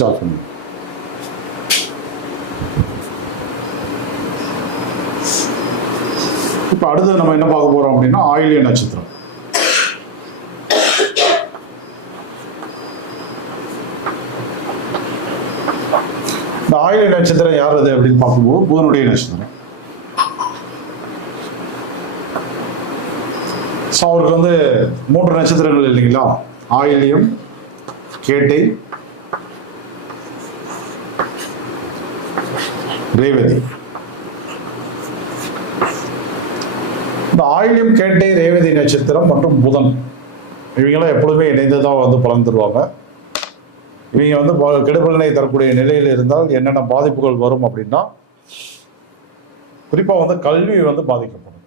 சுவிட்ச் ஆஃப் பண்ணு இப்போ அடுத்து நம்ம என்ன பார்க்க போறோம் அப்படின்னா ஆயிலிய நட்சத்திரம். இந்த ஆயிலிய நட்சத்திரம் யார் அது அப்படின்னு பார்க்கும்போது புதனுடைய நட்சத்திரம். ஸோ அவருக்கு வந்து மூன்று நட்சத்திரங்கள் இல்லைங்களா? ஆயிலியம் கேட்டை ரேவதி. இந்த ஆயிலியம் கேட்டை ரேவதி நட்சத்திரம் மற்றும் புதன். இவங்கெல்லாம் எப்பொழுதுமே இணைந்து தான் வந்து பலன் தருவாங்க. இவங்க வந்து ப- கெடுபலனை தரக்கூடிய நிலையில் இருந்தால் என்னென்ன பாதிப்புகள் வரும் அப்படின்னா குறிப்பாக வந்து கல்வி வந்து பாதிக்கப்படும்.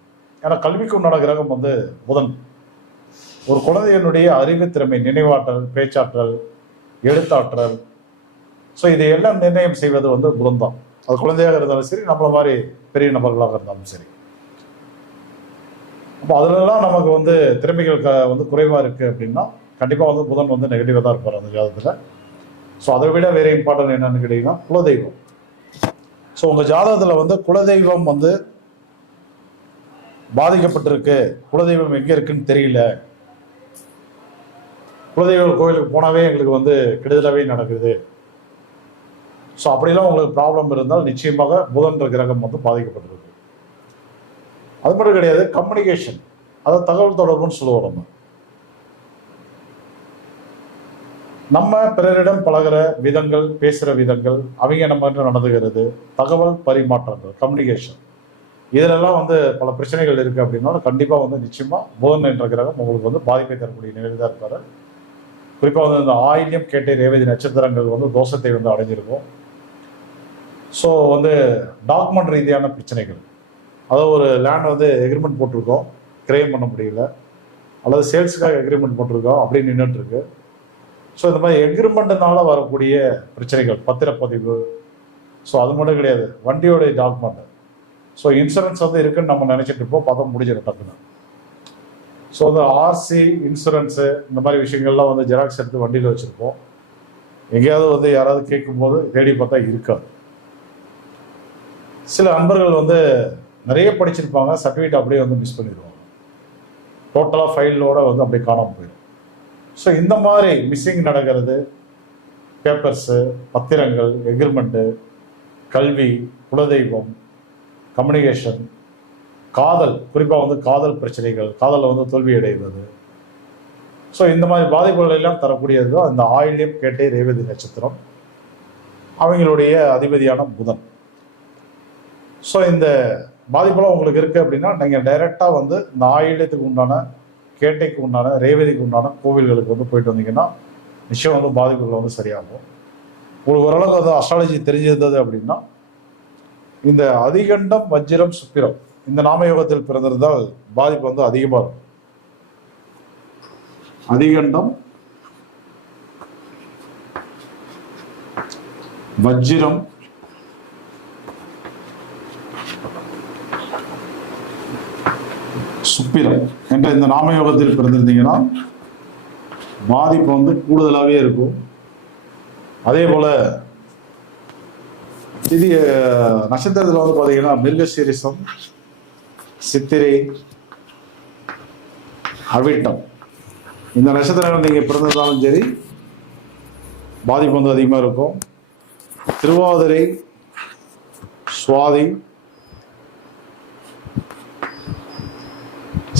ஏன்னா கல்விக்கு உண்டான கிரகம் வந்து புதன். ஒரு குழந்தையினுடைய அறிவு திறமை நினைவாற்றல் பேச்சாற்றல் எழுத்தாற்றல். ஸோ இதையெல்லாம் நிர்ணயம் செய்வது வந்து புதன் தான் அது குழந்தையாக இருந்தாலும் சரி நம்மள மாதிரி பெரிய நபர்களாக இருந்தாலும் சரி. அப்போ அதுலலாம் நமக்கு வந்து திறமைகள் க வந்து குறைவாக இருக்குது அப்படின்னா கண்டிப்பாக வந்து புதன் வந்து நெகட்டிவாக தான் இருப்பார் அந்த ஜாதகத்தில். ஸோ அதை விட வேற இம்பார்ட்டன்ட் என்னன்னு கேட்டிங்கன்னா குலதெய்வம். ஸோ உங்கள் ஜாதகத்தில் வந்து குலதெய்வம் வந்து பாதிக்கப்பட்டிருக்கு. குலதெய்வம் எங்கே இருக்குன்னு தெரியல. குலதெய்வ கோயிலுக்கு போனாவே எங்களுக்கு வந்து கெடுதலாகவே நடக்குது. ஸோ அப்படிலாம் உங்களுக்கு ப்ராப்ளம் இருந்தால் நிச்சயமாக புதன்ற கிரகம் வந்து பாதிக்கப்பட்டிருக்கு அது மட்டும் கிடையாது கம்யூனிகேஷன் அதை தகவல் தொடர்புன்னு சொல்லுவோம் நம்ம. நம்ம பிறரிடம் பழகுற விதங்கள் பேசுகிற விதங்கள் அவங்க நம்ம நடந்துகிறது தகவல் பரிமாற்றங்கள் கம்யூனிகேஷன் இதிலெல்லாம் வந்து பல பிரச்சனைகள் இருக்குது அப்படின்னா கண்டிப்பாக வந்து நிச்சயமாக புதன் என்ற கிரகம் உங்களுக்கு வந்து பாதிப்பை தரக்கூடிய நிலையில் தான் இருப்பார். குறிப்பாக வந்து இந்த ஆயில்யம் கேட்டை ரேவதி நட்சத்திரங்கள் வந்து தோஷத்தை வந்து அடைஞ்சிருக்கும். ஸோ வந்து டாக்குமெண்ட் ரீதியான பிரச்சனைகள். அதாவது ஒரு லேண்ட் வந்து எக்ரிமெண்ட் போட்டிருக்கோம். கிரைம் பண்ண முடியல. அல்லது சேல்ஸுக்காக எக்ரிமெண்ட் போட்டிருக்கோம் அப்படின்னு நின்றுட்டுருக்கு ஸோ இந்த மாதிரி எக்ரிமெண்ட்னால வரக்கூடிய பிரச்சனைகள் பத்திரப்பதிவு. ஸோ அது மட்டும் கிடையாது. வண்டியோடைய டாக்குமெண்ட் ஸோ இன்சூரன்ஸ் வந்து இருக்குன்னு நம்ம நினச்சிட்டு இருப்போம். பார்த்தா முடிஞ்சிடும் டக்குன்னு. ஸோ வந்து ஆர்சி இன்சூரன்ஸு இந்த மாதிரி விஷயங்கள்லாம் வந்து ஜெராக்ஸ் எடுத்து வண்டியில் வச்சுருப்போம். எங்கேயாவது வந்து யாராவது கேட்கும்போது தேடி பார்த்தா இருக்காது. சில நண்பர்கள் வந்து நிறைய படிச்சிருப்பாங்க சர்டிஃபிகேட் அப்படியே வந்து மிஸ் பண்ணிடுவாங்க. டோட்டலாக ஃபைலோட வந்து அப்படியே காணாமல் போயிடும். ஸோ இந்த மாதிரி மிஸ்ஸிங் நடக்கிறது பேப்பர்ஸு பத்திரங்கள் எக்ரிமெண்ட்டு கல்வி குலதெய்வம் கம்யூனிகேஷன் காதல் குறிப்பாக வந்து காதல் பிரச்சனைகள் காதலில் வந்து தோல்வி அடைவது. ஸோ இந்த மாதிரி பாதிப்புகள் எல்லாம் தரக்கூடியது அந்த இந்த ஆயில்யம் கேட்டை ரேவதி நட்சத்திரம். அவங்களுடைய அதிபதியான புதன். ஸோ இந்த பாதிப்பெல்லாம் உங்களுக்கு இருக்குது அப்படின்னா நீங்கள் டைரெக்டாக வந்து இந்த ஆயுதத்துக்கு உண்டான கேட்டைக்கு உண்டான ரேவதிக்கு உண்டான கோவில்களுக்கு வந்து போயிட்டு வந்தீங்கன்னா நிச்சயம் வந்து பாதிப்புகள் வந்து சரியாகும். உங்களுக்கு ஓரளவுக்கு வந்து அஸ்ட்ராலஜி தெரிஞ்சிருந்தது அப்படின்னா இந்த அதிகண்டம் வஜ்ரம் சுக்கிரம் இந்த நாமயோகத்தில் பிறந்திருந்தால் பாதிப்பு வந்து அதிகமாக இருக்கும். அதிகண்டம் வஜ்ரம் சுப்பிரம் என்ற இந்த நாமயோகத்தில் பிறந்திருந்தீங்கன்னா பாதிப்பு வந்து கூடுதலாகவே இருக்கும். அதே போல இது நட்சத்திரத்தில் வந்து பார்த்தீங்கன்னா மிருகசீரிசம் சித்திரை அவிட்டம். இந்த நட்சத்திரங்கள் நீங்கள் பிறந்திருந்தாலும் சரி பாதிப்பு வந்து அதிகமாக இருக்கும். திருவாதிரை சுவாதி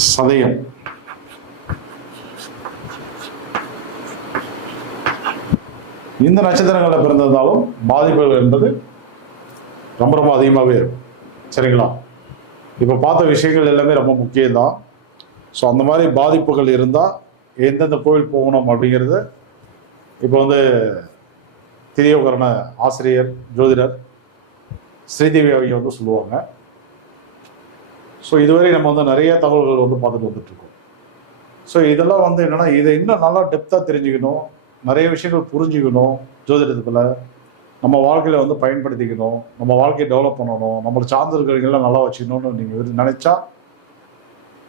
சதயம். இந்த நட்சத்திரங்களில் பிறந்திருந்தாலும் பாதிப்புகள் என்பது ரொம்ப ரொம்ப அதிகமாகவே இருக்கும். சரிங்களா? இப்போ பார்த்த விஷயங்கள் எல்லாமே ரொம்ப முக்கியம்தான். ஸோ அந்த மாதிரி பாதிப்புகள் இருந்தால் எந்தெந்த கோவில் போகணும் அப்படிங்கிறது இப்போ வந்து திரியோகரண ஆசிரியர் ஜோதிடர் ஸ்ரீதேவி அவங்க வந்து சொல்லுவாங்க. ஸோ இதுவரை நம்ம வந்து நிறைய தகவல்கள் வந்து பார்த்துட்டு வந்துட்டு இருக்கோம் ஸோ இதெல்லாம் வந்து என்னென்னா இதை இன்னும் நல்லா டெப்த்தாக தெரிஞ்சுக்கணும். நிறைய விஷயங்கள் புரிஞ்சுக்கணும் ஜோதிடத்துல. நம்ம வாழ்க்கையில் வந்து பயன்படுத்திக்கணும். நம்ம வாழ்க்கையை டெவலப் பண்ணணும். நம்மளை சார்ந்து இருக்கிறவங்களாம் நல்லா வச்சுக்கணும்னு நீங்கள் நினச்சா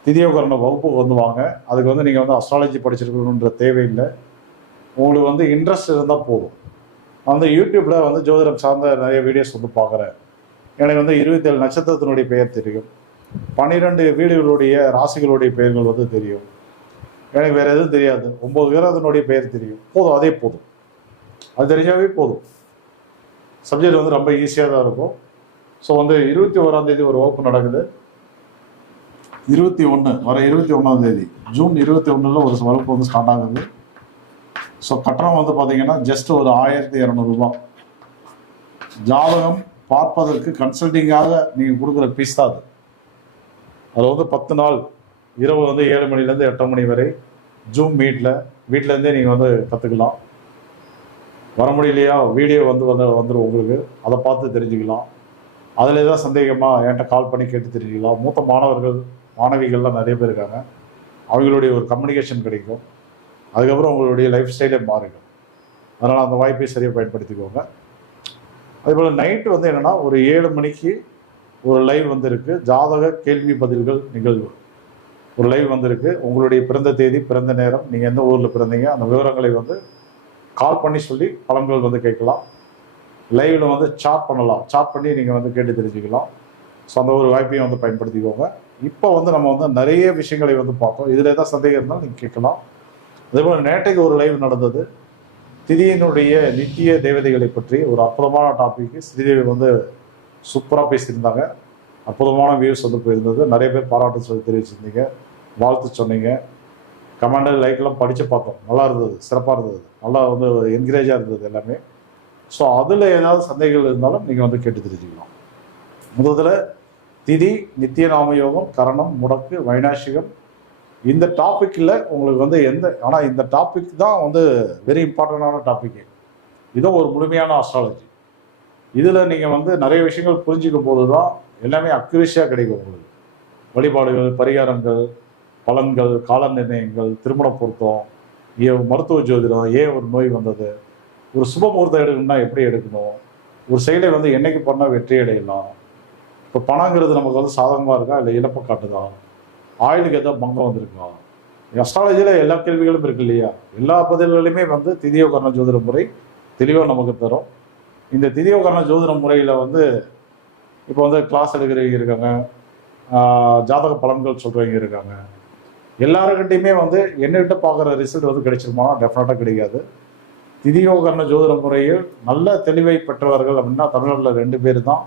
திதியோகரண வகுப்புக்கு வந்து வாங்க. அதுக்கு வந்து நீங்கள் வந்து அஸ்ட்ராலஜி படிச்சிருக்கணுன்ற தேவையில்லை. உங்களுக்கு வந்து இன்ட்ரெஸ்ட் இருந்தால் போதும். அந்த யூடியூப்பில் வந்து ஜோதிடம் சார்ந்த நிறைய வீடியோஸ் வந்து பார்க்குறேன். எனக்கு வந்து இருபத்தேழு நட்சத்திரத்தினுடைய பெயர் தெரியும். பன்னிரெண்டு வீடுகளுடைய ராசிகளுடைய பெயர்கள் வந்து தெரியும். எனக்கு வேறு எதுவும் தெரியாது. ஒன்பது கிரகத்தினுடைய பெயர் தெரியும். போதும் அதே போதும். அது தெரிஞ்சாவே போதும். சப்ஜெக்ட் வந்து ரொம்ப ஈஸியாக தான் இருக்கும். ஸோ வந்து இருபத்தி ஓராம் தேதி ஒரு வகுப்பு நடக்குது. இருபத்தி ஒன்று வர இருபத்தி ஒன்றாம் தேதி ஜூன் இருபத்தி ஒன்றில் ஒரு வகுப்பு வந்து ஸ்டார்ட் ஆகுது. ஸோ கட்டணம் வந்து பார்த்தீங்கன்னா ஜஸ்ட் ஒரு ஆயிரத்தி இரநூறுபா ஜாதகம் பார்ப்பதற்கு கன்சல்டிங்காக நீங்கள் கொடுக்குற பீஸ் தான் அது. அது வந்து பத்து நாள் இரவு வந்து ஏழு மணிலேருந்து எட்டு மணி வரை ஜூம் மீட்டில் வீட்டிலேருந்தே நீங்கள் வந்து கற்றுக்கலாம் வர முடியலையா? வீடியோ வந்து வந்து வந்துடும் உங்களுக்கு. அதை பார்த்து தெரிஞ்சுக்கலாம். அதில் ஏதாவது சந்தேகமாக என்கிட்ட கால் பண்ணி கேட்டு தெரிஞ்சுக்கலாம். மூத்த மாணவர்கள் மாணவிகள்லாம் நிறைய பேர் இருக்காங்க. அவங்களுடைய ஒரு கம்யூனிகேஷன் கிடைக்கும். அதுக்கப்புறம் உங்களுடைய லைஃப் ஸ்டைலே மாறிடும். அதனால் அந்த வாய்ப்பை சரியாக பயன்படுத்திக்கோங்க. அதேபோல் நைட்டு வந்து என்னென்னா ஒரு ஏழு மணிக்கு ஒரு லைவ் வந்திருக்கு. ஜாதக கேள்வி பதில்கள் நிகழ்வு. ஒரு லைவ் வந்திருக்கு. உங்களுடைய பிறந்த தேதி பிறந்த நேரம் நீங்கள் எந்த ஊரில் பிறந்தீங்க அந்த விவரங்களை வந்து கால் பண்ணி சொல்லி பலன்கள் வந்து கேட்கலாம். லைவில் வந்து சாட் பண்ணலாம். சாட் பண்ணி நீங்கள் வந்து கேட்டு தெரிஞ்சுக்கலாம். ஸோ அந்த ஒரு வாய்ப்பையும் வந்து பயன்படுத்திக்கோங்க. இப்போ வந்து நம்ம வந்து நிறைய விஷயங்களை வந்து பார்த்தோம். இதில் ஏதாவது சந்தேகம் இருந்தால் நீங்கள் கேட்கலாம். அதே போல் நேற்றைக்கு ஒரு லைவ் நடந்தது. திதியினுடைய நித்திய தேவதைகளை பற்றி ஒரு அற்புதமான டாபிக் ஸ்ரீதேவி வந்து சூப்பராக பேசியிருந்தாங்க. அற்புதமான வியூஸ் வந்து போயிருந்தது. நிறைய பேர் பாராட்டு சொல்லி தெரிவிச்சிருந்தீங்க. வாழ்த்து சொன்னீங்க. கமெண்டர் லைக்லாம் படித்து பார்த்தோம். நல்லா இருந்தது. சிறப்பாக இருந்தது. நல்லா வந்து என்கரேஜாக இருந்தது எல்லாமே. ஸோ அதில் ஏதாவது சந்தேகங்கள் இருந்தாலும் நீங்கள் வந்து கேட்டு தெரிஞ்சுக்கலாம். முதல்ல திதி நித்தியநாம யோகம் கரணம் முடக்கு வைனாசிகம் இந்த டாப்பிக்கில் உங்களுக்கு வந்து எந்த ஆனால் இந்த டாபிக் தான் வந்து வெரி இம்பார்ட்டண்டான டாப்பிக்கு இதோ ஒரு முழுமையான அஸ்ட்ராலஜி இதில் நீங்கள் வந்து நிறைய விஷயங்கள் புரிஞ்சிக்கும் போது தான் எல்லாமே அக்யூரேஷியாக கிடைக்கும் உங்களுக்கு. வழிபாடுகள் பரிகாரங்கள் பலன்கள் கால நிர்ணயங்கள் திருமண பொருத்தம் ஏன் மருத்துவ ஜோதிடம் ஏன் ஒரு நோய் வந்தது ஒரு சுப முகூர்த்தம் எடுக்கணும்னா எப்படி எடுக்கணும் ஒரு செயலை வந்து என்னைக்கு பண்ணால் வெற்றி அடையலாம் இப்போ பணங்கிறது நமக்கு வந்து சாதகமாக இருக்கா இல்லை இழப்பை காட்டுதா ஆயுளுக்கு எதாவது பங்கம் வந்திருக்கா? அஸ்ட்ராலஜியில் எல்லா கேள்விகளும் இருக்கு இல்லையா? எல்லா பதில்களையுமே வந்து திதியோகரண ஜோதிட முறை தெளிவாக நமக்கு தரும். இந்த திதியோகரண ஜோதிட முறையில் வந்து இப்போ வந்து கிளாஸ் எடுக்கிறவங்க இருக்காங்க. ஜாதக பலன்கள் சொல்கிறவங்க இருக்காங்க. எல்லாருக்கிட்டையுமே வந்து என்னகிட்ட பார்க்குற ரிசல்ட் வந்து கிடைச்சிருமானா? டெஃபினட்டாக கிடைக்காது. திதியோகரண ஜோதிட முறையில் நல்ல தெளிவை பெற்றவர்கள் அப்படின்னா தமிழ்நாட்டில் ரெண்டு பேர் தான்.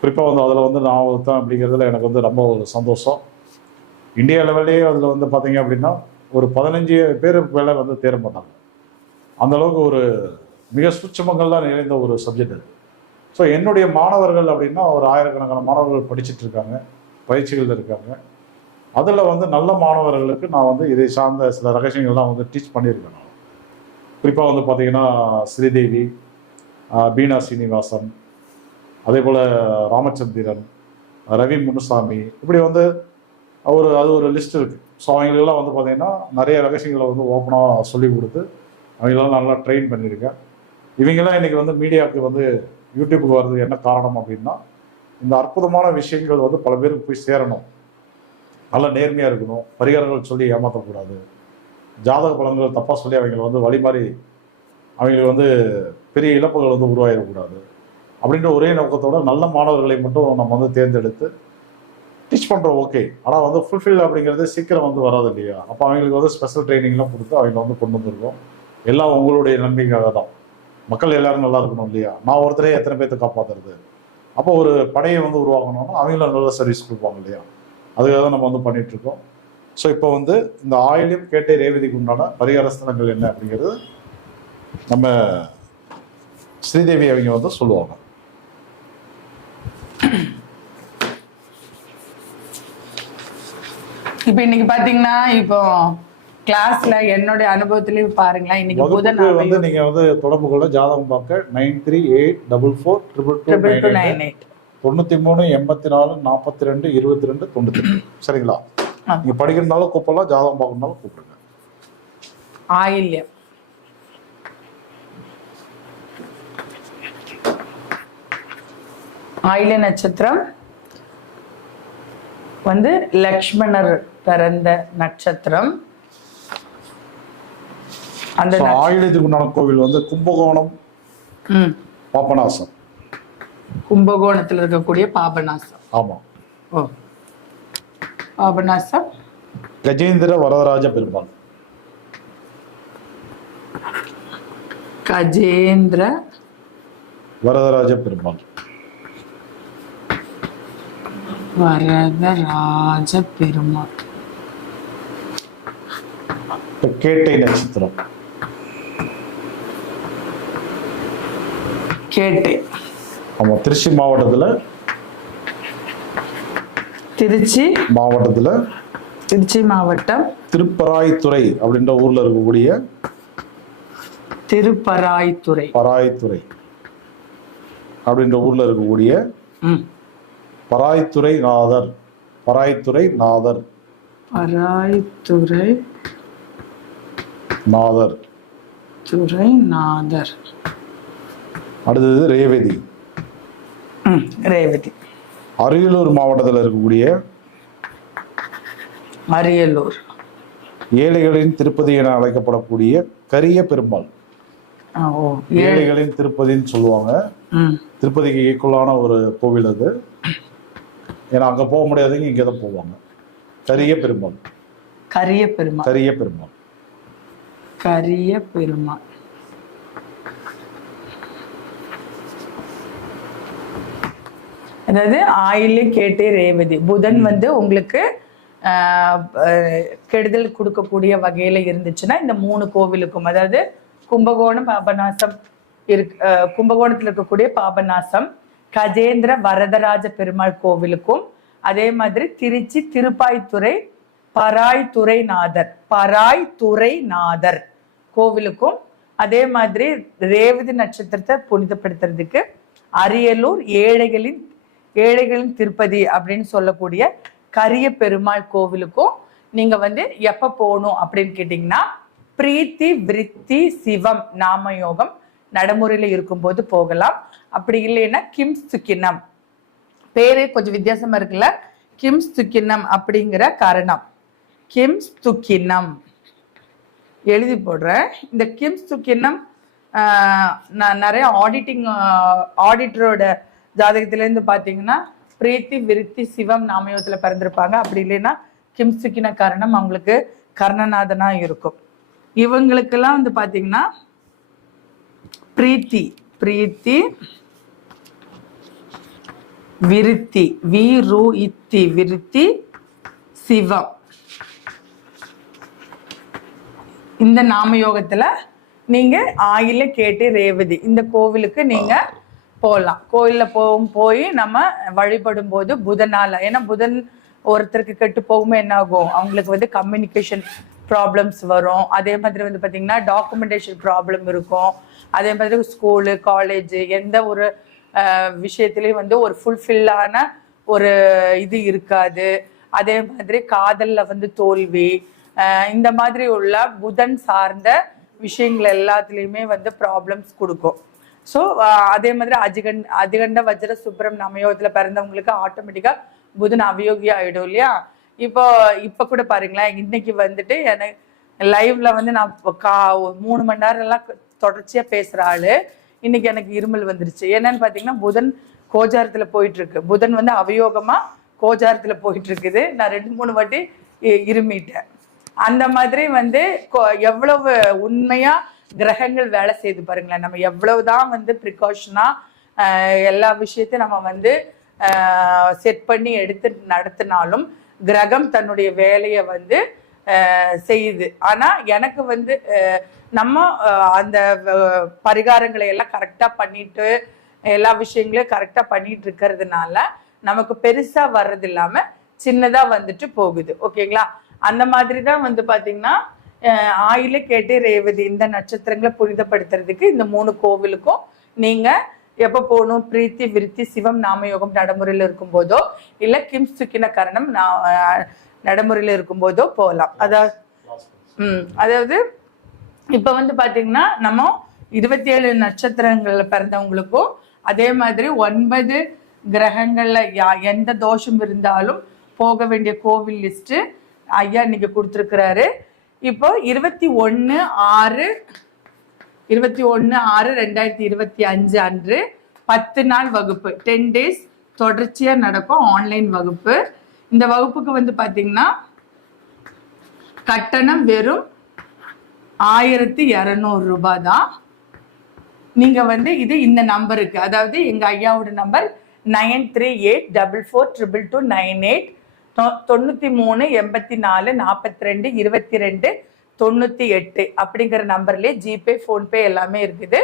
குறிப்பாக வந்து அதில் வந்து நான் ஒருத்தன் அப்படிங்கிறதுல எனக்கு வந்து ரொம்ப ஒரு சந்தோஷம். இந்தியா லெவல்லே அதில் வந்து பார்த்தீங்க அப்படின்னா ஒரு பதினஞ்சு பேருக்கு மேலே வந்து தேர்வு மாட்டாங்க அந்தளவுக்கு ஒரு மிக சூட்சமங்கள்லாம் நிறைந்த ஒரு சப்ஜெக்ட் அது. ஸோ என்னுடைய மாணவர்கள் அப்படின்னா ஒரு ஆயிரக்கணக்கான மாணவர்கள் படிச்சுட்டு இருக்காங்க பயிற்சிகள் இருக்காங்க. அதில் வந்து நல்ல மாணவர்களுக்கு நான் வந்து இதை சார்ந்த சில ரகசியங்கள்லாம் வந்து டீச் பண்ணியிருக்கேன் நான். குறிப்பாக வந்து பார்த்தீங்கன்னா ஸ்ரீதேவி பீனா சீனிவாசன் அதே போல் ராமச்சந்திரன் ரவி முனுசாமி இப்படி வந்து ஒரு அது ஒரு லிஸ்ட் இருக்குது ஸோ அவங்களுக்கெல்லாம் வந்து பார்த்தீங்கன்னா நிறைய ரகசியங்களை வந்து ஓப்பனாக சொல்லி கொடுத்து அவங்களெல்லாம் நல்லா ட்ரெயின் பண்ணியிருக்கேன். இவங்கெல்லாம் இன்றைக்கி வந்து மீடியாவுக்கு வந்து யூடியூப்புக்கு வர்றது என்ன காரணம் அப்படின்னா இந்த அற்புதமான விஷயங்கள் வந்து பல பேருக்கு போய் சேரணும். நல்ல நேர்மையாக இருக்கணும். பரிகாரங்கள் சொல்லி ஏமாற்றக்கூடாது ஜாதக பலன்கள் தப்பாக சொல்லி அவங்களை வந்து வழிமாறி அவங்களுக்கு வந்து பெரிய இழப்புகள் வந்து உருவாகிடக்கூடாது அப்படின்ற ஒரே நோக்கத்தோட நல்ல மாணவர்களை மட்டும் நம்ம வந்து தேர்ந்தெடுத்து டீச் பண்ணுறோம் ஓகே ஆனால் வந்து ஃபுல்ஃபில் அப்படிங்கிறது சீக்கிரம் வந்து வராது இல்லையா? அப்போ அவங்களுக்கு வந்து ஸ்பெஷல் ட்ரைனிங்லாம் கொடுத்து அவங்களை வந்து கொண்டு வந்துருக்கோம். எல்லாம் உங்களுடைய நன்மைக்காக தான். மக்கள் எல்லாரும் நல்லா இருக்கணும் இல்லையா? நான் ஒருத்தரே எத்தனை பேர்த்த காப்பாற்றுறது அப்போ ஒரு படையை வந்து உருவாக்கணும்னா அவங்களும் நல்ல சர்வீஸ் கொடுப்பாங்க இல்லையா? அதுக்காக தான் நம்ம வந்து பண்ணிட்டு இருக்கோம் ஸோ இப்போ வந்து இந்த ஆயிலையும் கேட்டே ரேவதிக்கு உண்டான பரிகார ஸ்தலங்கள் என்ன அப்படிங்கிறது நம்ம ஸ்ரீதேவி அவங்க வந்து சொல்லுவாங்க. இப்போ இன்னைக்கு பார்த்தீங்கன்னா இப்போ கிளாஸ்ல என்னுடைய அனுபவத்திலயும் பாருங்களேன் இன்னைக்கு புதன் வந்து நீங்க வந்து தொடர்பு கொள்ள ஜாதகம் பார்க்க nine three eight double four triple two triple two nine eight. தொண்ணூத்தி மூணு எண்பத்தி நாலு நாற்பத்தி ரெண்டு இருபத்தி ரெண்டு தொண்ணூத்தி சரிங்களா. நீங்க படிக்கிறதுனாலும் கூப்பிடலாம் ஜாதகம் பார்க்கறதுனாலும் கூப்பிடுங்க. ஆயில்யம். ஆயில்ய நட்சத்திரம் வந்து லக்ஷ்மணர் பிறந்த நட்சத்திரம். அந்த ஸோ ஆயுதத்துக்கு உண்டான கோவில் வந்து கும்பகோணம் பாபநாசம். கும்பகோணத்துல இருக்கக்கூடிய பாபநாசம். ஆமா. ஓ. பாபநாசம். கஜேந்திர வரதராஜ பெருமாள். கஜேந்திர வரதராஜ பெருமாள். வரதராஜ பெருமாள். கேட்டை நட்சத்திரம். கேட்டேன். ஆமா திருச்சி மாவட்டத்துல திருச்சி மாவட்டத்துல திருச்சி மாவட்டம் திருப்பராய்த்துறை அப்படின்ற ஊர்ல இருக்கக்கூடிய திருப்பராய்த்துறை. பராய்த்துறை அப்படின்ற ஊர்ல இருக்கக்கூடிய பராய்த்துறை நாதர் பராய்த்துறை நாதர். பராய்த்துறை நாதர். துறை நாதர். அடுத்தது ரேவதி. ரேவதி. அரியலூர் மாவட்டத்தில் இருக்கக்கூடிய அரியலூர். ஏழைகளின் திருப்பதி என அழைக்கப்படக்கூடிய கரிய பெருமாள். ஏழைகளின் திருப்பதின்னு சொல்லுவாங்க. திருப்பதிக்கு ஈக்குவலான ஒரு கோவில் அது. ஏன்னா அங்க போக முடியாதவங்க இங்கே தான் போவாங்க. கரிய பெருமாள். கரிய பெருமாள். கரிய பெருமாள். கரிய பெருமாள். அதாவது ஆயிலே கேட்டே ரேவதி. புதன் வந்து உங்களுக்கு கெடுதல் கொடுக்கக்கூடிய வகையில இருந்துச்சுன்னா இந்த மூணு கோவிலுக்கும் அதாவது கும்பகோணம் பாபநாசம் இருக்கு கும்பகோணத்துல இருக்கக்கூடிய பாபநாசம் கஜேந்திர வரதராஜ பெருமாள் கோவிலுக்கும் அதே மாதிரி திருச்சி திருப்பாய்த்துறை பராய்த்துறை நாதர் பராய்த்துறை நாதர் கோவிலுக்கும் அதே மாதிரி ரேவதி நட்சத்திரத்தை புனிதப்படுத்துறதுக்கு அரியலூர் ஏழைகளின் ஏழைகளின் திருப்பதி அப்படின்னு சொல்லக்கூடிய கரிய பெருமாள் கோவிலுக்கும் நீங்க வந்து எப்ப போகணும் அப்படின்னு கேட்டிங்கன்னா பிரீத்தி விருத்தி சிவம் நாமயோகம் நடைமுறையில இருக்கும்போது போகலாம். அப்படி இல்லைன்னா கிம் சுக்கினம். பேரே கொஞ்சம் வித்தியாசமா இருக்குல்ல? கிம் சுக்கினம் அப்படிங்கிற காரணம். கிம் சுக்கினம். எழுதி போடுறேன். இந்த கிம்ஸ் துக்கிண்ணம் நான் நிறைய ஆடிட்டிங் ஆடிட்டரோட ஜாதகத்திலேருந்து பார்த்தீங்கன்னா பிரீத்தி விருத்தி சிவம் நாமயோகத்தில் பிறந்திருப்பாங்க. அப்படி இல்லைன்னா கிம்சுக்கின காரணம் அவங்களுக்கு கர்ணநாதனாக இருக்கும். இவங்களுக்கெல்லாம் வந்து பார்த்தீங்கன்னா பிரீத்தி பிரீத்தி விருத்தி வி இத்தி விருத்தி சிவம். இந்த நாமயோகத்தில் நீங்கள் ஆயில கேட்டு ரேவதி. இந்த கோவிலுக்கு நீங்கள் போகலாம் கோயிலில் போகும் போய் நம்ம வழிபடும் போது புதனால ஏன்னா புதன் ஒருத்தருக்கு கெட்டு போகும்போது என்ன ஆகும்? அவங்களுக்கு வந்து கம்யூனிகேஷன் ப்ராப்ளம்ஸ் வரும். அதே மாதிரி வந்து பார்த்திங்கன்னா டாக்குமெண்டேஷன் ப்ராப்ளம் இருக்கும். அதே மாதிரி ஸ்கூலு காலேஜ் எந்த ஒரு விஷயத்துலேயும் வந்து ஒரு ஃபுல்ஃபில்லான ஒரு இது இருக்காது. அதே மாதிரி காதலில் வந்து தோல்வி இந்த மாதிரி உள்ள புதன் சார்ந்த விஷயங்கள் எல்லாத்துலேயுமே வந்து ப்ராப்ளம்ஸ் கொடுக்கும். ஸோ அதே மாதிரி அஜிகண் அதிகண்ட வஜ்ர சுப்ரம் நமயோகத்தில் பிறந்தவங்களுக்கு ஆட்டோமேட்டிக்காக புதன் அவயோகி ஆகிடும் இல்லையா? இப்போ இப்போ கூட பாருங்களேன் இன்னைக்கு வந்துட்டு எனக்கு லைவ்ல வந்து நான் கா மூணு மணி நேரம் எல்லாம் தொடர்ச்சியாக பேசுகிற ஆளு இன்னைக்கு எனக்கு இருமல் வந்துருச்சு. என்னன்னு பார்த்தீங்கன்னா புதன் கோஜாரத்தில் போயிட்டு இருக்கு புதன் வந்து அவயோகமாக கோஜாரத்தில் போயிட்டு இருக்குது நான் ரெண்டு மூணு வாட்டி இ- இருமிட்டேன். அந்த மாதிரி வந்து கோ எவ்வளவு உண்மையாக கிரகங்கள் வேலை செய்து பாருங்களேன். நம்ம எவ்வளவுதான் வந்து ப்ரிகாஷனா எல்லா விஷயத்தையும் நம்ம வந்து செட் பண்ணி எடுத்து நடத்தினாலும் கிரகம் தன்னுடைய வேலையை வந்து செய்யுது. ஆனால் எனக்கு வந்து நம்ம அந்த பரிகாரங்களை எல்லாம் கரெக்டாக பண்ணிட்டு எல்லா விஷயங்களையும் கரெக்டாக பண்ணிட்டு இருக்கிறதுனால நமக்கு பெருசாக வர்றது இல்லாமல் சின்னதாக வந்துட்டு போகுது. ஓகேங்களா? அந்த மாதிரி தான் வந்து பார்த்தீங்கன்னா ஆயில கேட்டு ரேவதி இந்த நட்சத்திரங்களை புனிதப்படுத்துறதுக்கு இந்த மூணு கோவிலுக்கும் நீங்க எப்ப போகணும்? பிரீத்தி விருத்தி சிவம் நாமயோகம் நடைமுறையில் இருக்கும்போதோ இல்ல கிம் சுக்கின கரணம் நா- அஹ், நடைமுறையில் இருக்கும்போதோ போகலாம். அதாவது ம் அதாவது இப்ப வந்து பாத்தீங்கன்னா நம்ம இருபத்தி ஏழு நட்சத்திரங்கள்ல பிறந்தவங்களுக்கும் அதே மாதிரி ஒன்பது கிரகங்கள்ல யா- எந்த தோஷம் இருந்தாலும் போக வேண்டிய கோவில் லிஸ்ட் ஐயா இன்னைக்கு கொடுத்துருக்கிறாரு. இப்போ இருபத்தி ஒன்று ஆறு இருபத்தி ஒன்று ஆறு ரெண்டாயிரத்தி இருபத்தி அஞ்சு அன்று பத்து நாள் வகுப்பு டென் டேஸ் தொடர்ச்சியாக நடக்கும் ஆன்லைன் வகுப்பு. இந்த வகுப்புக்கு வந்து பார்த்தீங்கன்னா கட்டணம் வெறும் ஆயிரத்தி இரநூறு ரூபாய் தான் நீங்கள் வந்து இது இந்த நம்பருக்கு அதாவது எங்கள் ஐயாவோட number nine three eight double four triple two nine eight தொண்ணூத்தி மூணு எண்பத்தி நாலு நாற்பத்தி ரெண்டு இருபத்தி ரெண்டு தொண்ணூத்தி எட்டு அப்படிங்கிற நம்பர்லயே ஜிபே ஃபோன்பே எல்லாமே இருக்குது.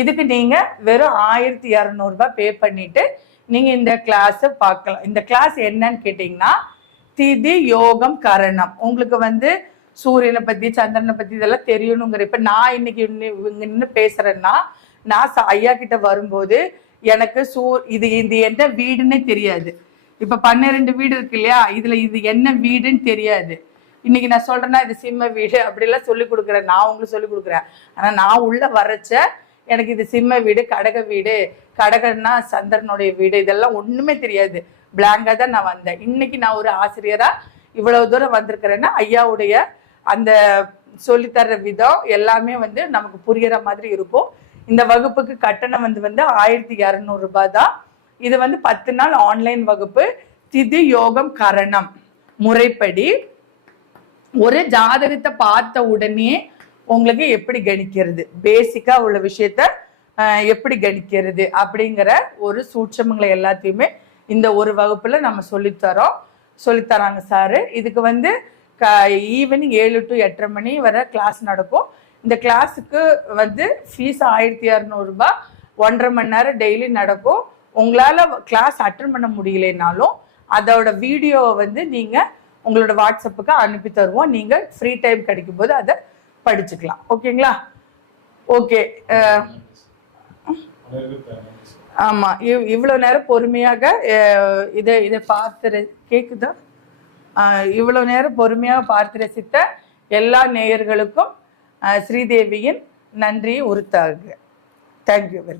இதுக்கு நீங்க வெறும் ஆயிரத்தி இரநூறுபா பே பண்ணிட்டு நீங்க இந்த கிளாஸை பார்க்கலாம். இந்த கிளாஸ் என்னன்னு கேட்டிங்கன்னா திதி யோகம் கரணம். உங்களுக்கு வந்து சூரியனை பத்தி சந்திரனை பத்தி இதெல்லாம் தெரியணுங்கிற இப்ப நான் இன்னைக்கு இன்னும் இங்க நின்று பேசுறேன்னா நான் ஐயா கிட்ட வரும்போது எனக்கு சூ இது இது என்ன வீடுன்னே தெரியாது. இப்ப பன்னிரெண்டு வீடு இருக்கு இல்லையா? இதுல இது என்ன வீடுன்னு தெரியாது. இன்னைக்கு நான் சொல்றேன்னா இது சிம்ம வீடு அப்படிலாம் சொல்லி கொடுக்குறேன். நான் உங்களுக்கு சொல்லி கொடுக்குறேன். ஆனா நான் உள்ள வரச்ச எனக்கு இது சிம்ம வீடு கடக வீடு. கடகன்னா சந்திரனுடைய வீடு. இதெல்லாம் ஒண்ணுமே தெரியாது. பிளாங்கா தான் நான் வந்தேன். இன்னைக்கு நான் ஒரு ஆசிரியரா இவ்வளவு தூரம் வந்திருக்கிறேன்னா ஐயாவுடைய அந்த சொல்லித்தர்ற விதம் எல்லாமே வந்து நமக்கு புரியற மாதிரி இருக்கும். இந்த வகுப்புக்கு கட்டணம் வந்து வந்து ஆயிரத்தி இரநூறு ரூபாய் தான். இது வந்து பத்து நாள் ஆன்லைன் வகுப்பு. திதி யோகம் கரணம். முறைப்படி. ஒரு ஜாதகத்தை பார்த்த உடனே உங்களுக்கு எப்படி கணிக்கிறது? பேசிக்கா உள்ள விஷயத்த எப்படி கணிக்கிறது? அப்படிங்கிற ஒரு சூட்சமங்களை எல்லாத்தையுமே இந்த ஒரு வகுப்புல நம்ம சொல்லித்தரோம். சொல்லித்தராங்க சாரு. இதுக்கு வந்து க ஈவினிங் ஏழு டு எட்டரை மணி வரை கிளாஸ் நடக்கும். இந்த கிளாஸுக்கு வந்து ஃபீஸ் ஆயிரத்தி இரநூறுபா ஒன்றரை மணி நேரம் டெய்லி நடக்கும். உங்களால் கிளாஸ் அட்டன் பண்ண முடியலைனாலும் அதோட வீடியோவை வந்து நீங்கள் உங்களோட வாட்ஸ்அப்புக்கு அனுப்பி தருவோம். நீங்கள் ஃப்ரீ டைம் கிடைக்கும் போது அதை படிச்சுக்கலாம். ஓகேங்களா ஓகே ஆமாம் இவ் இவ்வளோ நேரம் பொறுமையாக இதை இதை பார்த்து ர- இவ்வளோ நேரம் பொறுமையாக பார்த்து ரசித்த எல்லா நேயர்களுக்கும் ஸ்ரீதேவியின் நன்றியை உறுத்தாங்க தேங்க்யூ வெரி